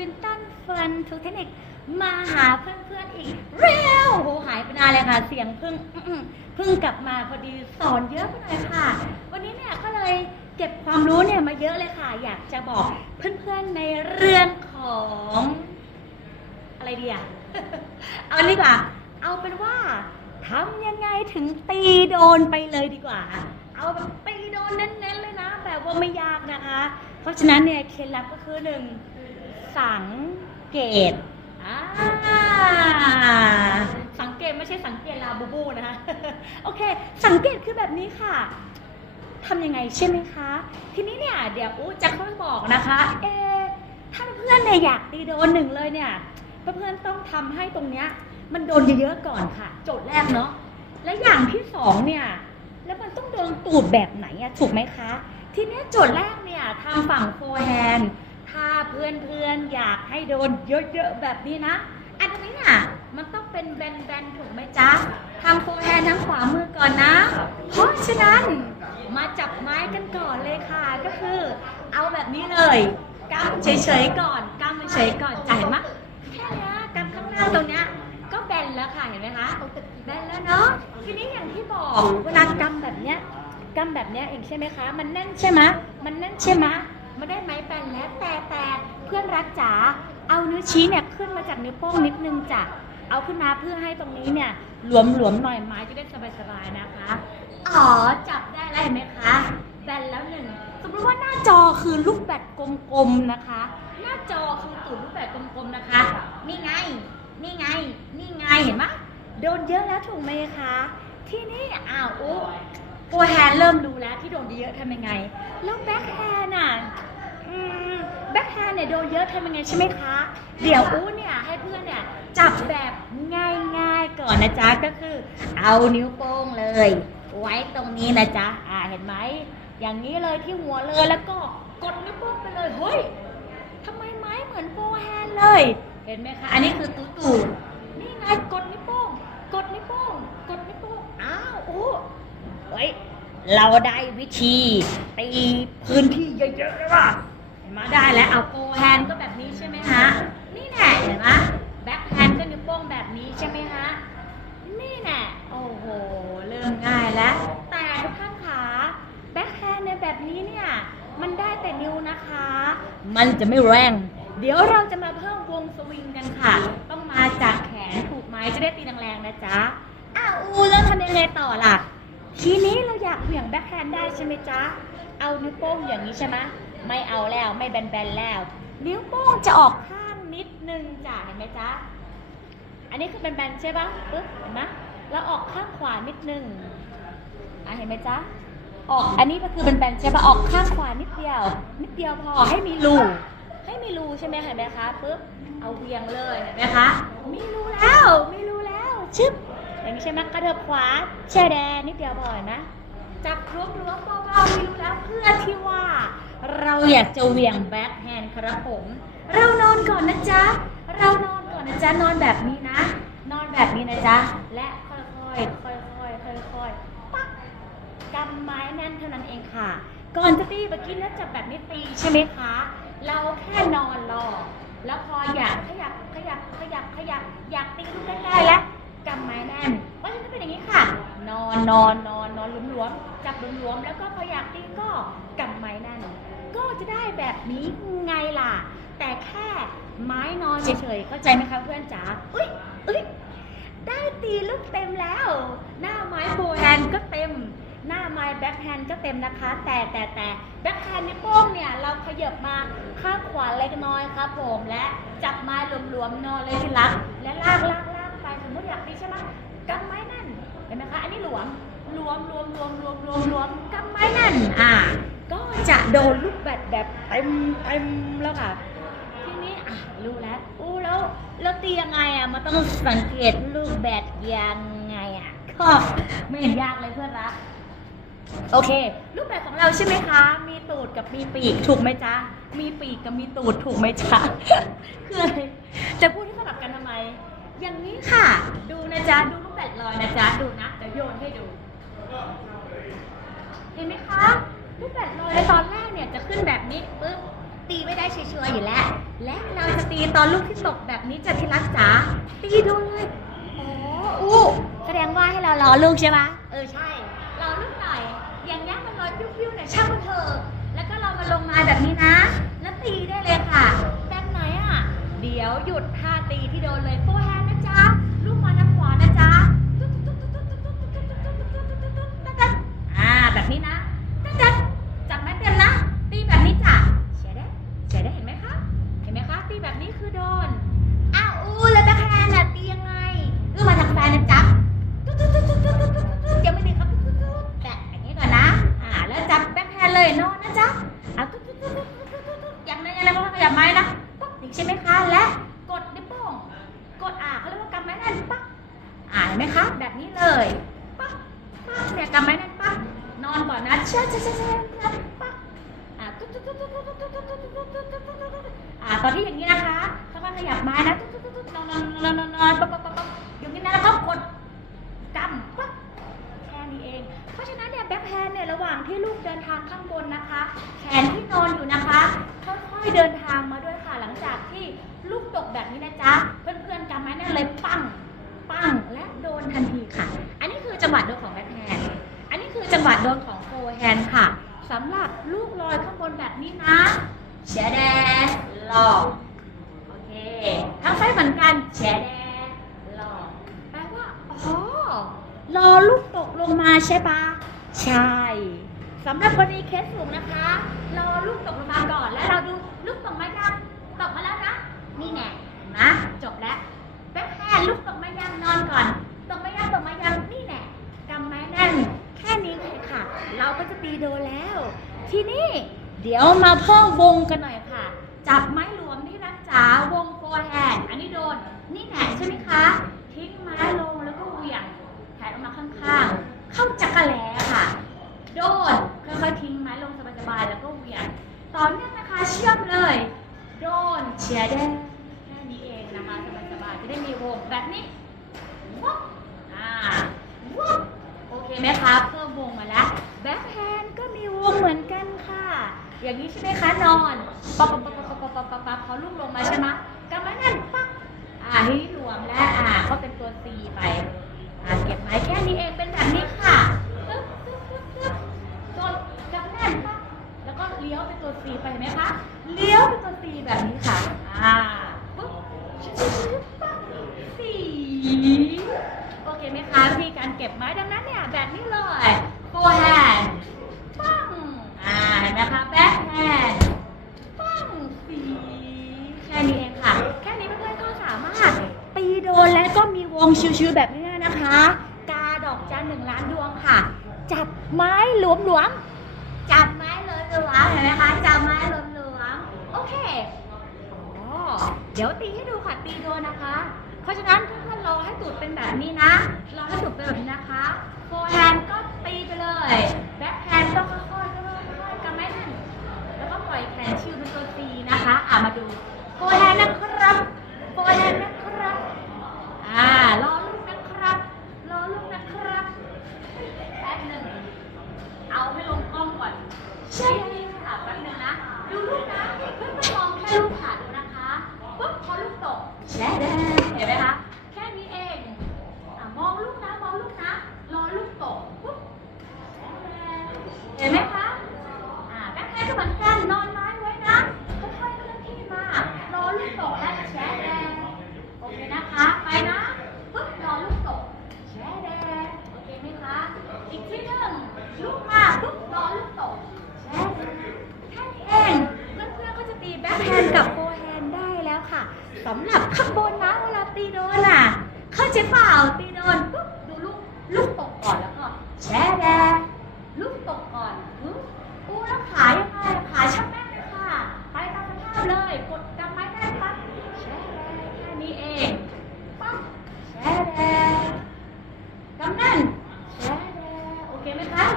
ปินตันฟันทุกเทคนิคมาหาเพื่อนๆอีก เร็วโหหายไปนานเลยค่ะ เสียงเพิ่งเพิ่งกลับมาพอดีสอนเยอะไปหน่อยค่ะ วันนี้เนี่ยก็เลยเก็บความรู้เนี่ยมาเยอะเลยค่ะ อยากจะบอกเพื่อนๆในเรื่องของ อะไรดีอะเอาดีกว่า เอาเป็นว่าทำยังไงถึงตีโดนไปเลยดีกว่า เอาแบบตีโดนเน้นๆเลยนะ แบบว่าไม่ยากนะคะ เพราะฉะนั้นเนี่ยเคล็ดลับก็คือหนึ่ง สังเกตอ่าสังเกตไม่ใช่สังเกตลาบูบูนะคะโอเค สังเกตคือแบบนี้ค่ะทำยังไงใช่ไหมคะ ทีนี้เนี่ยเดี๋ยวอู้จะค่อยบอกนะคะเอถ้าเพื่อนเนี่ยอยากตีโดนหนึ่งเลยเนี่ยเพื่อนต้องทำให้ตรงเนี้ยมันโดนเยอะๆก่อนค่ะ โจทย์แรกเนาะและอย่างที่สองเนี่ยแล้วมันต้องโดนตูดแบบไหนอะถูกไหมคะ ทีนี้โจทย์แรกเนี่ยทางฝั่งโฟร์แฮนด์ ถ้าเพื่อนๆอยากให้โดนเยอะๆแบบนี้นะ อันนี้น่ะมันต้องเป็นแบนๆถูกไหมจ๊ะทางโฟร์แฮนด์ทางขวามือก่อนนะ เพราะฉะนั้นมาจับไม้กันก่อนเลยค่ะ ก็คือ เอาแบบนี้เลยกำเฉยๆก่อนกำเฉยๆก่อนจ่ายมั้ยแค่นี้ยกำข้างหน้าตรงเนี้ยก็แบนแล้วค่ะเห็นไหมคะแบนแล้วเนาะทีนี้อย่างที่บอกเวลากำแบบเนี้ยกำแบบเนี้ยเองใช่ไหมคะ มันแน่นใช่ไหมมันแน่นใช่ไหม มันได้ไม้แบนแล้วแต่แต่เพื่อนรักจ๋าเอานิ้วชี้เนี่ยขึ้นมาจากนิ้วโป้งนิดนึงจ้ะเอาขึ้นมาเพื่อให้ตรงนี้เนี่ยหลวมๆหน่อยไม้จะได้สบายๆนะคะอ๋อจับได้แล้วเห็นไหมคะแบนแล้วหนึ่งสมมติว่าหน้าจอคือลูกแบตกลมๆนะคะ หน้าจอคือตูดลูกแบตกลมๆนะคะ นี่ไง นี่ไง นี่ไงเห็นไหมโดนเยอะแล้วถูกไหมคะ ที่นี่อ้าวอู้โฟร์แฮนด์เริ่มรู้แล้วที่โดนเยอะทำยังไง แล้วแบ็คแฮนด์อะอืม แบ็คแฮนด์เนี่ยโดนเยอะทำยังไงใช่ไหมคะ เดี๋ยวอู้เนี่ยให้เพื่อนเนี่ยจับแบบง่ายๆก่อนนะจ๊ะก็คือ เอานิ้วโป้งเลย ไว้ตรงนี้นะจ๊ะอ่าเห็นไหมอย่างนี้เลยที่หัวเลยแล้วก็กดนิ้วโป้งไปเลยเฮ้ยทำไมไม้เหมือนโฟร์แฮนด์เลย เห็นไหมคะ อันนี้คือตูตูดนี่ไงกดนิ้วโป้งกดนิ้วโป้งกดนิ้วโป้งอ้าวโอ้เฮ้ยเราได้วิธีตีพื้นที่เยอะๆแล้วว่ะเห็นไหมได้แล้วเอาโฟแฮนด์ก็แบบนี้ใช่ไหมฮะนี่แน่เห็นไหมแบ็คแฮนด์ก็นิ้วโป้งแบบนี้ใช่ไหมฮะนี่แน่โอ้โหเริ่มง่ายแล้ว แต่ทุกท่านขาแบ็คแฮนด์ในแบบนี้เนี่ยมันได้แต่นิ้วนะคะ มันจะไม่แรง เดี๋ยวเราจะมาเพิ่มวงสวิงกันค่ะ ต้องมาจากแขนถูกไหมจะได้ตีแรงๆนะจ๊ะอ้าวอูแล้วทำยังไงต่อล่ะทีนี้เราอยากเหวี่ยงแบ็คแฮนด์ได้ใช่ไหมจ๊ะ เอานิ้วโป้งอย่างนี้ใช่ไหม ไม่เอาแล้วไม่แบนๆแล้ว นิ้วโป้งจะออกข้างนิดนึงจ้ะเห็นไหมจ๊ะอันนี้คือแบนๆใช่ปะปึ๊บเห็นไหมแล้วออกข้างขวานิดนึงอะเห็นไหมจ๊ะออกอันนี้ก็คือเป็นแบนๆใช่ปะออกข้างขวานิดเดียว นิดเดียวพอให้มีรูให้มีรูใช่ไหมเห็นไหมคะปึ๊บเอาเวียงเลยเห็นไหมคะมีรูแล้วมีรูแล้วชึบอย่างนี้ใช่ไหมกระเถิบขวาแช่แดงนิดเดียวพอเห็นไหมจับรวมรวมเบาๆมีรูแล้วเพื่อที่ว่า เราอยากจะเหวี่ยงแบ็คแฮนด์ครับผม เรานอนก่อนนะจ๊ะ เรานอนก่อนนะจ๊ะ นอนแบบนี้นะ นอนแบบนี้นะจ๊ะ และค่อยๆ ค่อยๆ ค่อยๆ ปักกำไม้แน่นเท่านั้นเองค่ะ ก่อนจะตีเมื่อกี้นะจับแบบนี้ตีใช่ไหมคะ เราแค่นอนรอ แล้วพออยากขยับขยับขยับขยับอยากตีลูกใกล้ๆแล้วกำไม้แน่นเพราะฉะนั้นเป็นอย่างนี้ค่ะ นอนนอนนอนนอนหลวมๆ จับหลวมๆ แล้วก็พออยากตีก็กำไม้แน่น ก็จะได้แบบนี้ไงล่ะ แต่แค่ไม้นอนเฉยๆเข้าใจไหมคะเพื่อนจ๋าอุ้ยอุ้ยได้ตีลูกเต็มแล้ว หน้าไม้โฟร์แฮนด์ก็เต็ม หน้าไม้แบ็คแฮนด์ก็เต็มนะคะ แต่แต่แต่แบ็คแฮนด์นิ้วโป้งเนี่ยเราขยับมาข้างขวาเล็กน้อยครับผมและจับไม้หลวมๆนอนเลยที่รักและลากลากลากไปสมมติอยากตีใช่ไหมกำไม้นั่นเห็นไหมคะอันนี้หลวมรวมรวมรวมรวมรวมรวมกำไม้นั่นอ่า ก็จะโดนลูกแบดแบบเต็มเต็มแล้วค่ะ ทีนี้อะรู้แล้วอู้แล้วแล้วตียังไงอะมันต้องสังเกตลูกแบดยังไงอะก็ไม่เห็นยากเลยเพื่อนรักโอเค รูปแบบของเราใช่ไหมคะ มีตูดกับมีปีกถูกไหมจ๊ะ มีปีกกับมีตูดถูกไหมจ๊ะคืออะไรจะพูดที่สลับกันทำไม อย่างนี้ค่ะ ดูนะจ๊ะ ดูรูปแบบลอยนะจ๊ะ ดูนะ เดี๋ยวโยนให้ดู เห็นไหมคะ รูปแบบลอยในตอนแรกเนี่ยจะขึ้นแบบนี้ปึ๊บพตีไม่ได้ชัวร์ๆอยู่แล้ว และเราจะตีตอนลูกที่ตกแบบนี้จะที่รักจ๋าตีโดนเลยอ๋ออู้แสดงว่าให้เรารอลูกใช่ไหมเออใช่รอลูกหน่อยอย่างเงี้ยมันลอยพิ้วๆเนี่ยช่างมันเถอะแล้วก็เรามาลงมาแบบนี้นะ แล้วตีได้เลยค่ะแบบไหนอะเดี๋ยวหยุดท่าตีที่โดนเลยโฟร์แฮนด์นะจ๊ะลูกมาทางขวานะจ๊ะอ่าแบบนี้นะ เห็นไหมคะ แบบนี้เลยปั๊บปั๊บเนี่ยกำไม้แน่นปั๊บนอนก่อนนะเช่เช่เช่ สำหรับลูกลอยข้างบนแบบนี้นะแชแดหลอกโอเคทั้งไฟเหมือนกันแชแดหลอกแปลว่าอ๋อรอลูกตกลงมาใช่ปะใช่สำหรับกรณีเคสสูงนะคะรอลูกตกลงมาก่อนแล้วเราดูลูกตกมายังตกมาแล้วนะนี่แน่นไหมจบแล้วแบ็คแฮนด์ลูกตกมายังนอนก่อนตกมายังตกมายังนี่แน่กำไม้แน่นแค่นี้ เราก็จะตีโดแล้ว ทีนี้เดี๋ยวมาเพิ่มวงกันหน่อยค่ะ จับไม้หลวมที่รักจ๋าวงโฟร์แฮนด์อันนี้โดน นี่แหนใช่ไหมคะ เลี้ยวเป็นตัว C ไปเห็นไหมคะ เลี้ยวเป็นตัว C แบบนี้ค่ะ อ่าปึ๊บชึบชึบชึบปั๊บ C โอเคไหมคะวิธีการเก็บไม้ดังนั้นเนี่ยแบบนี้เลยโฟร์แฮนด์ปังอ่าเห็นไหมคะแบ็คแฮนด์ปังสีแค่นี้เองค่ะ แค่นี้เพื่อนๆก็สามารถตีโดนและก็มีวงชิวๆแบบนี้นะคะ กาดอกจันหนึ่งล้านดวงค่ะ จับไม้หลวมๆจับไม้หล วมๆเห็นไหมคะจำไม้หลวมๆโอเคอ๋อเดี๋ยวตีให้ดูค่ะตีโดนนะคะ เพราะฉะนั้นเพื่อนๆรอให้ตูดเป็นแบบนี้นะรอให้ตูดเป็นแบบนี้นะคะโฟร์แฮนด์ก็ตีไปเลย แบ็คแฮนด์ก็ค่อยๆค่อยๆกำไม่นั่นแล้วก็ปล่อยแขนชิวเป็นตัวซีนะคะ อะมาดูโฟร์แฮนด์นะครับโฟร์แฮนด์นะครับ อ่ารอลูกนะครับ รอลูกนะครับแป๊บหนึ่ง เอาให้ลงกล้องก่อนใช่ค่ะแป๊บหนึงนะ ดูลูกนะ เพื่อนๆมองแค่ลูกขาดูนะคะปุ๊บพอลูกตกแช่แดงเห็นไหมคะ แค่นี้เองอะมองลูกนะ มองลูกนะ รอลูกตกปุ๊บแช่แดงเห็นไหมคะ อ่าแบ็คแฮนด์ก็เหมือนกันนอนไม้ไว้นะ ค่อยๆเคลื่อนที่มา ตอลูกตและแช่แดงโอเคนะคะ ไปนะปึ๊บรอลูกตกแช่แดงโอเคไหมคะ อีกทีหนึ่งลูกมาปึ๊บรอลูกตกแช่แดงแค่นี้เองเพื่อนๆก็จะตีแบ็คแฮนด์กับโฟแฮนด์ได้แล้วค่ะสำหรับข้างบนนะเวลาตีโดนอะ เข้าใจเปล่าตีโดน 给没看？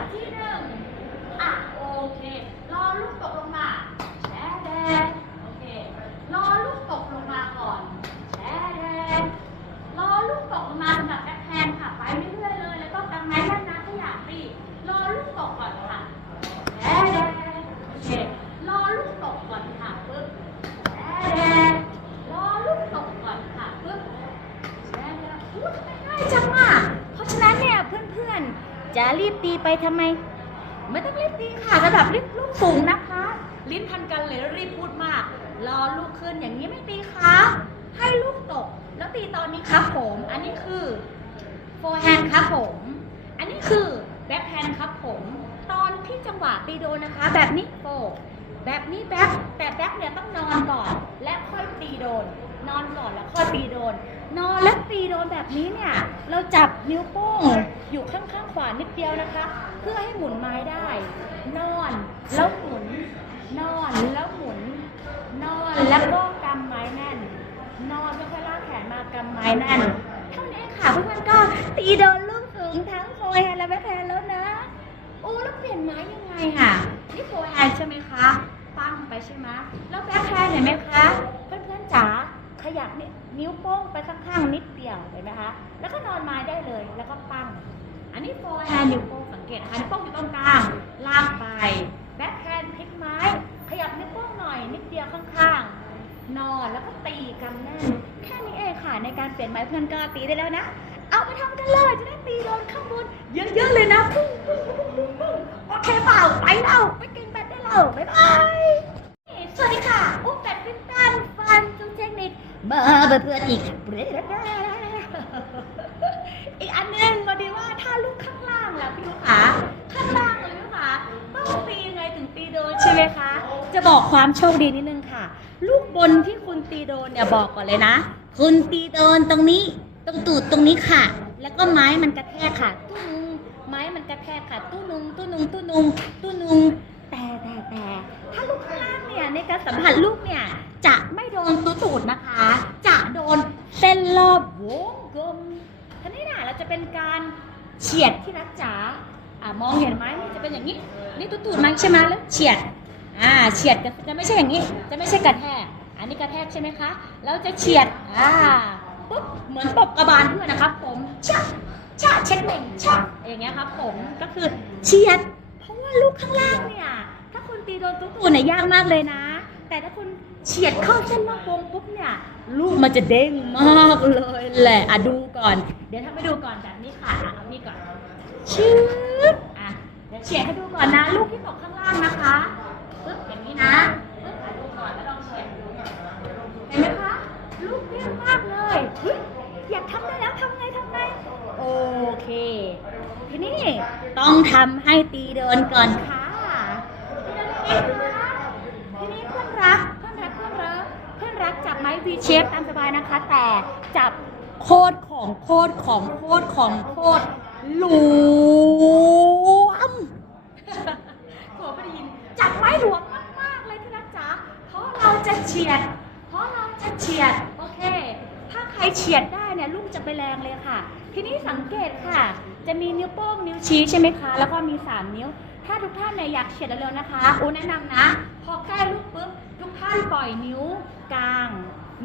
ตีตอนนี้ครับผม อันนี้คือโฟร์แฮนด์ครับผม อันนี้คือแบ็คแฮนด์ครับผม ตอนที่จังหวะตีโดนนะคะ แบบนี้โฟแบบนี้แบ็คแต่แบ็คเนี่ยต้องนอนก่อน และค่อยตีโดน นอนก่อนแล้วค่อยตีโดน นอนแล้วตีโดนแบบนี้เนี่ย เราจับนิ้วโป้งอยู่ข้างๆขวานิดเดียวนะคะ เพื่อให้หมุนไม้ได้ นอนแล้วหมุน นอนแล้วหมุน นอนแล้วก็กำไม้แน่น นอนแล้วค่อยลา กแขนมากำไม้แน่น เท่านี้ค่ะเพื่อนๆก็ตีโดนลูกสูงทั้งโฟร์แฮนและแบ็คแฮนด์แล้วนะโอ้แล้วเปลี่ยนไม้ยังไงอะนี่โฟร์แฮนด์ใช่ไหมคะปั้งไปใช่ไหมแล้วแบ็คแฮนด์เห็นไหมคะเพื่อนๆจ๋าขยับนิดนิ้วโป้งไปข้างๆนิดเดียวเห็นไหมคะแล้วก็นอนไม้ได้เลยแล้วก็ปั้งอันนี้โฟร์แฮนด์นิ้วโป้งสังเกตนะคะนิ้วโป้งอยู่ตรงกลางลากไปแบ็คแฮนด์พลิกไม้ ขยับนิ้วโป้งหน่อยนิดเดียวข้างๆ นอนแล้วก็ตีกำแน่นแค่นี้เองค่ะในการเปลี่ยนไม้เพื่อนก็ตีได้แล้วนะ เอาไปทำกันเลยจะได้ตีโดนข้างบนเยอะๆเลยนะปุ้งปุ้งปุ้งปุ้งปุ้งโอเคเปล่าไปเราไปกินแบตได้เราบ๊ายบายสวัสดีค่ะอุ๊บแบตมินตันฟันจุงเทคนิคมาเพื่อนๆอีกอีกอันหนึงมาดีว่าถ้าลูกข้างล่างล่ะพี่ลูกขาข้างล่างเลยพี่ลูกขาต้องตียังไงถึงตีโดนใช่ไหมคะ จะบอกความโชคดีนิดนึงค่ะ ลูกบนที่คุณตีโดนเนี่ยบอกก่อนเลยนะ คุณตีโดนตรงนี้ตรงตูดตรงนี้ค่ะ แล้วก็ไม้มันกระแทกค่ะตุ้นุงไม้มันกระแทกค่ะตุ้นุงตุ้นุงตุ้นุงตุ้นุงแต่แต่แต่ถ้าลูกข้างล่างเนี่ยในการสัมผัสลูกเนี่ยจะไม่โดนตัวตูดนะคะ จะโดนเส้นรอบวงกลมทีนี้น่ะเราจะเป็นการเฉียดที่รักจ๋าอ่ามองเห็นไหมนี่จะเป็นอย่างนี้ นี่ตัวตูดมันใช่ไหมแล้วเฉียด อ่าเฉียดกันจะไม่ใช่อย่างนี้ จะไม่ใช่กระแทก อันนี้กระแทกใช่ไหมคะแล้วจะเฉียด อ่า ปุ๊บ เหมือนตบกระบาลเพื่อนนะครับ ผมชะชะเช็คหนึ่งชะอย่างเงี้ยครับ ผม ก็คือเฉียด เพราะว่าลูกข้างล่างเนี่ย ถ้าคุณตีโดนตุ๊กตูเนี่ยยากมากเลยนะ แต่ถ้าคุณเฉียดเข้าเส้นรอบวงปุ๊บเนี่ย ลูกมันจะเด้งมากเลยแหละ อะดูก่อน เดี๋ยวทำให้ดูก่อนแบบนี้ค่ะอะเอานี่ก่อนชืบอะ เดี๋ยวเฉียดให้ดูก่อนนะ ลูกที่ตกข้างล่างนะคะ นี้นะเห็นไหมคะลูกเลี่ยงมากเลยเฮ้ยอยากทำได้แล้วทำไงทำไงโอเค ทีนี้ต้องทำให้ตีเดินก่อนค่ะตีเดินยังไงคะทีนี้เพื่อนรักเพื่อนรักเพื่อนรักเพื่อนรักจับไม้ V shape ตามสบายนะคะ แต่จับโคตรของโคตรของโคตรของโคตรหลวม โถไม่ได้ยิน จับไม้หลวมมากๆเลยที่รักจ๋า เพราะเราจะเฉียด เพราะเราจะเฉียด โอเค ถ้าใคร เฉียดได้เนี่ยลูกจะไปแรงเลยค่ะ ทีนี้สังเกตค่ะ จะมีนิ้วโป้งนิ้วชี้ใช่ไหมคะ แล้วก็มี 3 นิ้ว ถ้าทุกท่านเนี่ยอยากเฉียดเร็วๆนะคะอูแนะนำนะ พอใกล้ลูกปุ๊บทุกท่านปล่อยนิ้วกลาง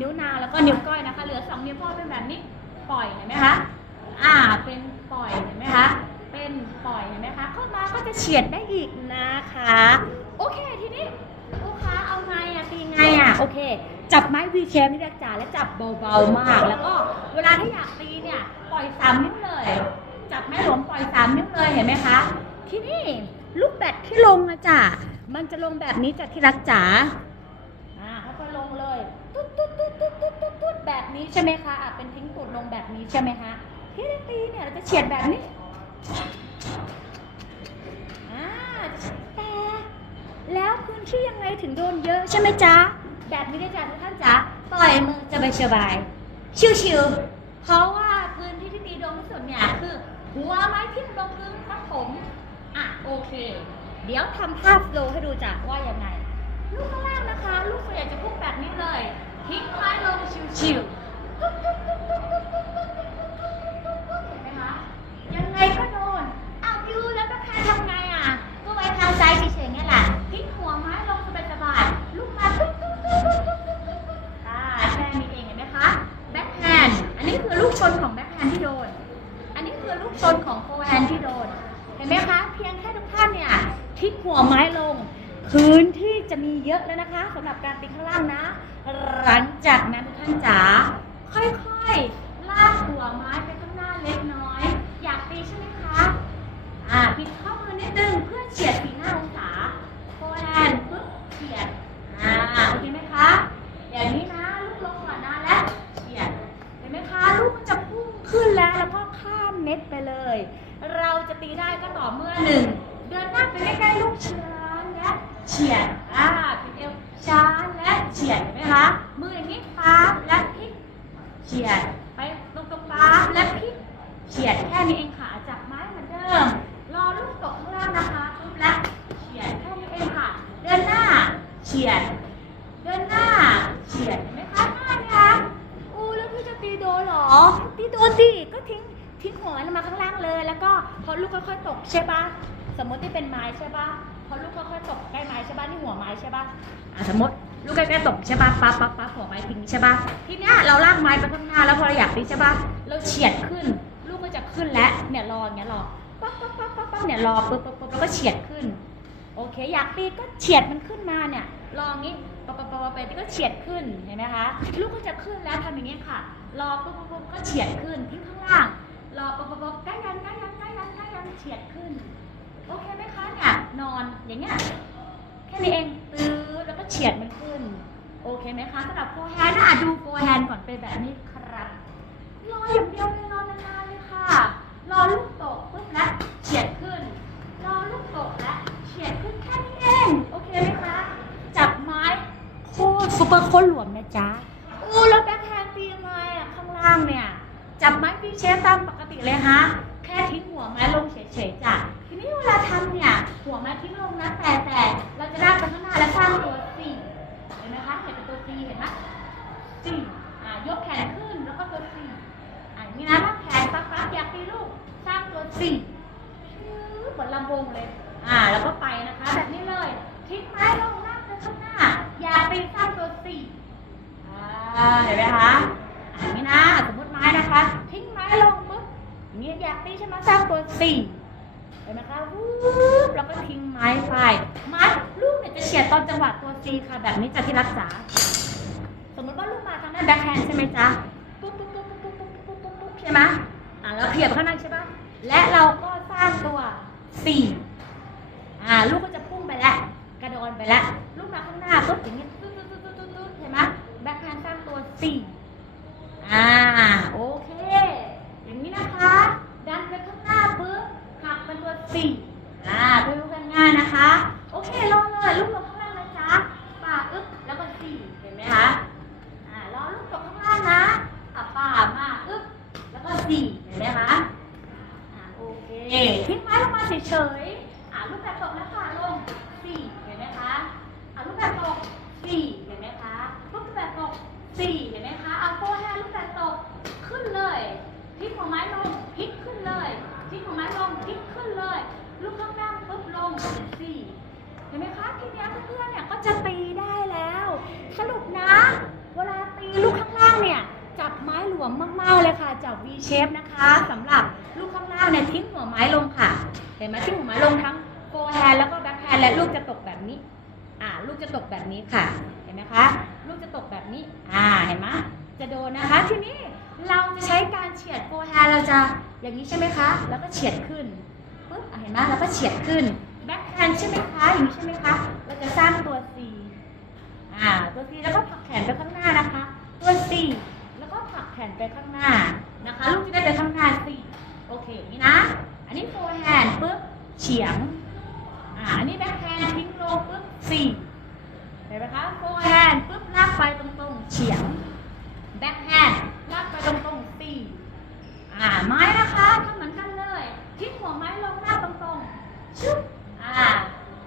นิ้วนางแล้วก็นิ้วก้อยนะคะ เหลือ 2 นิ้วพ่อเป็นแบบนี้ปล่อยเห็นไหมคะอ่าเป็นปล่อยเห็นไหมคะเป็นปล่อยเห็นไหมคะเข้ามาก็จะเฉียดได้อีกนะคะ โอเคทีนี้ลูกค้าเอาไงอะตีไงอะโอเค จับไม้วีเชฟนี่นะจ๊ะและจับเบาๆมาก แล้วก็เวลาที่อยากตีเนี่ยปล่อยสามนิ้วเลย จับไม้หลวมปล่อยสามนิ้วเลยเห็นไหมคะ ทีนี้ลูกแบตที่ลงนะจ๊ะมันจะลงแบบนี้จากที่รักจ๋าอ่าเขาก็ลงเลยตุ๊ดตุ๊ดตุ๊ดตุ๊ดตุ๊ดตุ๊ดตุ๊ดแบบนี้ใช่ไหมคะอะเป็นทิ้งตูดลงแบบนี้ใช่ไหมคะที่เราตีเนี่ยเราจะเฉียดแบบนี้อ่าแต่แล้วพื้นที่ยังไงถึงโดนเยอะใช่ไหมจ๊ะ แบบนี้ได้จ้ะทุกท่านจ๋าปล่อยมือสบายสบาย ชิวๆ เพราะว่าพื้นที่ที่ดีโดนที่สุดเนี่ยคือ หัวไม้ทิ่มลงพื้นครับผม อะโอเค เดี๋ยวทำภาพโลให้ดูจ้ะว่ายังไง ลูกข้างล่างนะคะ ลูกส่วนใหญ่จะพุ่งแบบนี้เลยทิ้งไม้ลงชิวๆ ลูกชนของแบ็คแฮนที่โดน อันนี้คือลูกชนของโฟแฮนที่โดน เห็นไหมคะ เพียงแค่ทุกท่านเนี่ยทิศหัวไม้ลง พื้นที่จะมีเยอะแล้วนะคะสำหรับการตีข้างล่างนะ หลังจากนั้นทุกท่านจ๋าค่อยๆ ลากหัวไม้ไปข้างหน้าเล็กน้อย อยากตีใช่ไหมคะอ่าปิดข้อมือนิดนึงเพื่อเฉียดสีหน้าองศาโฟแฮนปึ๊บเฉียด ไปเลย เราจะตีได้ก็ต่อเมื่อหนึ่งเดินหน้าไปใกล้ๆลูกช้าและเฉียดอ่าปิดเอวช้าและเฉียดเห็นไหมคะมืออย่างนี้ฟ้าและพลิกเฉียดไปตรงๆปั๊บและพลิกเฉียดแค่นี้เองค่ะจับไม้เหมือนเดิม รอลูกตกข้างล่างนะคะปุ๊บและเฉียดแค่นี้เองค่ะ เดินหน้าเฉียด เดินหน้าเฉียดเห็นไหมคะง่ายไหมคะอู้แล้วพี่จะตีโดนเหรอ ตีโดนดิก็ทิ้งทิ้งหัวลงมาข้างล่างเลย แลูกค่อยๆตกใช่ปะสมมติที่เป็นไม้ใช่ปะพอลูกค่อยๆตกใกล้ไม้ใช่ปะนี่หัวไม้ใช่ปะอะสมมติลูกใกล้ๆตกใช่ปะปั๊บปั๊บปั๊บหัวไม้ทิ้งใช่ปะทีเนี้ยเราลากไม้ไปข้างหน้าแล้วพอเราอยากตีใช่ปะเราเฉียดขึ้น ลูกก็จะขึ้นแล้วเนี่ยรออย่างเงี้ยรอปั๊บปั๊บปั๊บปั๊บปั๊บเนี่ยรอปุ๊บปุ๊บปุ๊บแล้วก็เฉียดขึ้น โอเค อยากตีก็เฉียดมันขึ้นมาเนี่ยรออย่างงี้ปะปะปะปะไปก็เฉียดขึ้นเห็นไหมคะลูกก็จะขึ้นแล้วทำอย่างเงี้ยค่ะ รอปุ๊บปุ๊บปุ๊บก็เฉียดขึ้นทิ้งข้างล่าง รอปบปุ๊บใกล้ยันใกล้ยันใกล้ยันใกล้ยันเฉียดขึ้น โอเคไหมคะเนี่ยนอนอย่างเงี้ยแค่นี้เองตื้อแล้วก็เฉียดมันขึ้น โอเคไหมคะสำหรับโฟแฮนด์นะอะดูโฟแฮนด์ก่อนเป็นแบบนี้ครับรออย่างเดียวเลยรอนานๆเลยค่ะรอลูกตกปุ๊บแล้วเฉียดขึ้นรอลูกตกแล้วเฉียดขึ้นแค่นี้เองโอเคไหมคะจับไม้โคตรซุปเปอร์โคตรหลวมนะจ๊ะอู้แล้วแบ็คแฮนด์ตียังไงอะข้างล่างเนี่ย จับไม้ปีเชฟตามปกติเลยฮะแค่ทิ้งหัวไม้ลงเฉยๆจ้ะทีนี้เวลาทำเนี่ยหัวไม้ทิ้งลงนะแต่แต่เราจะได้ไปข้างหน้าและสร้างตัวสี่เห็นไหมคะเห็นเป็นตัวสี่เห็นไหมสี่อ่ายกแขนขึ้นแล้วก็ตัวสี่อ่านี้นะว่าแขนปั๊บปั๊บอยากตีลูกสร้างตัวสี่ชื้อเหมือนลำวงเลยอ่าแล้วก็ไปนะคะ แบบนี้เลยทิ้งไม้ลงนั่งไปข้างหน้า อยากตีสร้างตัวสี่อ่าเห็นไหมคะอ่านี้นะส ไม้นะคะ ทิ้งไม้ลงปุ๊บอเนื้อยากตีใช่ไหมสร้างตัวสี่เห็นไหมคะวูบแล้วก็ทิ้งไม้ไปไม้ลูกเนี่ยจะเฉียดตอนจังหวะตัวซีค่ะ แบบนี้จะที่รักษา สมมติว่าลูกมาทางด้านแบ็คแฮนด์ใช่ไหมจ๊ะปุ๊บปุ๊บปุ๊บปุ๊บปุ๊บปุ๊บปุ๊บปุ๊บใช่ไหมอ่าแล้วเพียบข้างหน้าใช่ปะและเราก็สร้างตัวสี่อ่าลูกก็จะพุ่งไปแล้วกระโดดไปแล้วลูกมาข้างหน้าปุ๊บอย่างนี้ตุ๊ดตุ๊ดตุ๊ดตุ๊ดตุ๊ดตุ๊ดเห็นไหมแบ็คแฮนด์สร้างตัวสี่อ่า โอเค อย่างนี้นะคะ ดันไปข้างหน้าปุ๊บหักเป็นตัว สี่อ่าไปดูกันง่ายนะคะ โอเคลองเลยลูกตกข้างล่างนะจ๊ะป่าอึ๊บแล้วก็สี่เห็นไหมคะอ่ารอลูกตกข้างล่างนะอะป่ามาอึ๊บแล้วก็สี่เห็นไหมคะอ่าโอเคทิ้งไม้ลงมาเฉยๆ อ่าลูกแบบตกแล้วค่ะลงสี่เห็นไหมคะ อ่าลูกแบบตกสี่เห็นไหมคะ ลูกแบบตกสี่เห็นไหมคะเอาโฟร์แฮนด์ลูกแบบตกขึ้นเลยพลิกหัวไม้ลงพลิกขึ้นเลยพลิกหัวไม้ลงพลิกขึ้นเลย ลูกข้างล่างปุ๊บลงเป็นสี่ เห็นไหมคะทีเนี้ยเพื่อนๆเนี่ยก็จะตีได้แล้ว สรุปนะ เวลาตีลูกข้างล่างเนี่ยจับไม้หลวมมากๆเลยค่ะจับ V shape นะคะสำหรับลูกข้างล่างเนี่ยทิ้งหัวไม้ลงค่ะ เห็นไหมทิ้งหัวไม้ลงทั้ง forehand แล้วก็ backhand และลูกจะตกแบบนี้ อ่า ลูกจะตกแบบนี้ค่ะ เห็นไหมคะ ลูกจะตกแบบนี้ อ่า เห็นไหมจะโดนนะคะ ทีนี้เราจะใช้การเฉียด forehand เราจะอย่างนี้ใช่ไหมคะ แล้วก็เฉียดขึ้นปึ๊บอะเห็นไหมแล้วก็เฉียดขึ้น แบ็คแฮนด์ใช่ไหมคะ อย่างนี้ใช่ไหมคะ เราจะสร้างตัว C อ่า ตัว C แล้วก็ผลักแขนไปข้างหน้านะคะ ตัว C แล้วก็ผลักแขนไปข้างหน้านะคะ ลูกจะได้ไปข้างหน้า C โอเคอย่างนี้นะ อันนี้ forehand ปึ๊บเฉียง อ่าอันนี้ backhand ทิ้งโลปึ๊บสี่เห็นไหมคะ forehand ปึ๊บลากไปตรงๆเฉียง backhand ลากไปตรงๆ C อ่า ไม้นะคะทำเหมือนกันเลยทิ้งหัวไม้ลงหน้าตรงๆ ชุบ อ่า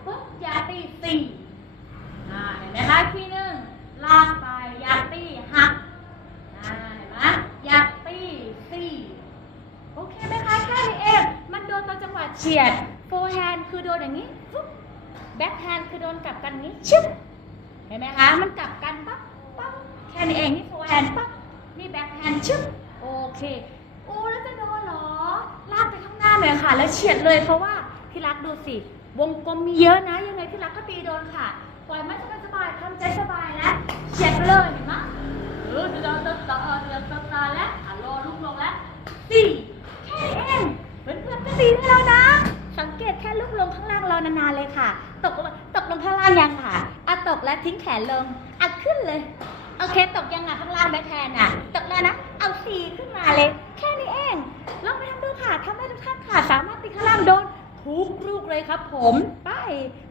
ปุ๊บอยาตีสี่อ่า เห็นไหมคะทีหนึ่งลากไปอยาตีหัก อ่า เห็นไหมอยาตีสี่โอเคไหมคะ แค่นี้เอง มันโดนตอนจังหวะเฉียด โฟร์แฮนด์คือโดนอย่างนี้ปุ๊บแบ็คแฮนด์คือโดนกลับกันอย่างนี้ ชึบ เห็นไหมคะ มันกลับกันปั๊บปั๊บแค่นี้เอง นี่โฟร์แฮนด์ปั๊บ นี่แบ็คแฮนด์ชึบ โอเค โอ้แล้วจะโดนเหรอ ลากไปข้างหน้าหน่อยค่ะ แล้วเฉียดเลยเพราะว่าที่รักดูสิ วงกล มีเยอะนะ ยังไงที่รักก็ตีโดนค่ะ ปล่อยมันสบายๆทำใจสบายแล้วเฉียดเลยเห็นไหมเออเดินเดินเดินเดินเดินเดินตาแล้วอะรอลูกลงแล้วสี่แค่นี้เองเพื่อนๆก็ตีได้แล้วนะ สังเกตแค่ลูกลงข้างล่างรอนานๆเลยค่ะ ตกตกลงข้างล่างยังค่ะอะตกแล้วทิ้งแขนลงอะขึ้นเลยโอเคตกยังอะข้างล่างแบ็คแฮนอะ ตกแล้วนะ เอาสี่ขึ้นมาเลย แค่นี้เองลองไปทำดูค่ะทำได้ทุกท่านค่ะ สามารถติดข้างล่างโดน ทุกลูกเลยครับผม ไป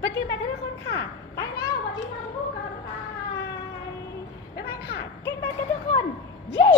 ไปกินแบนกันทุกคนค่ะ ไปแล้วสวัสดีค่ะบูบูก่อนบ๊ายบายบ๊ายบายค่ะกินแบนกันทุกคน เย้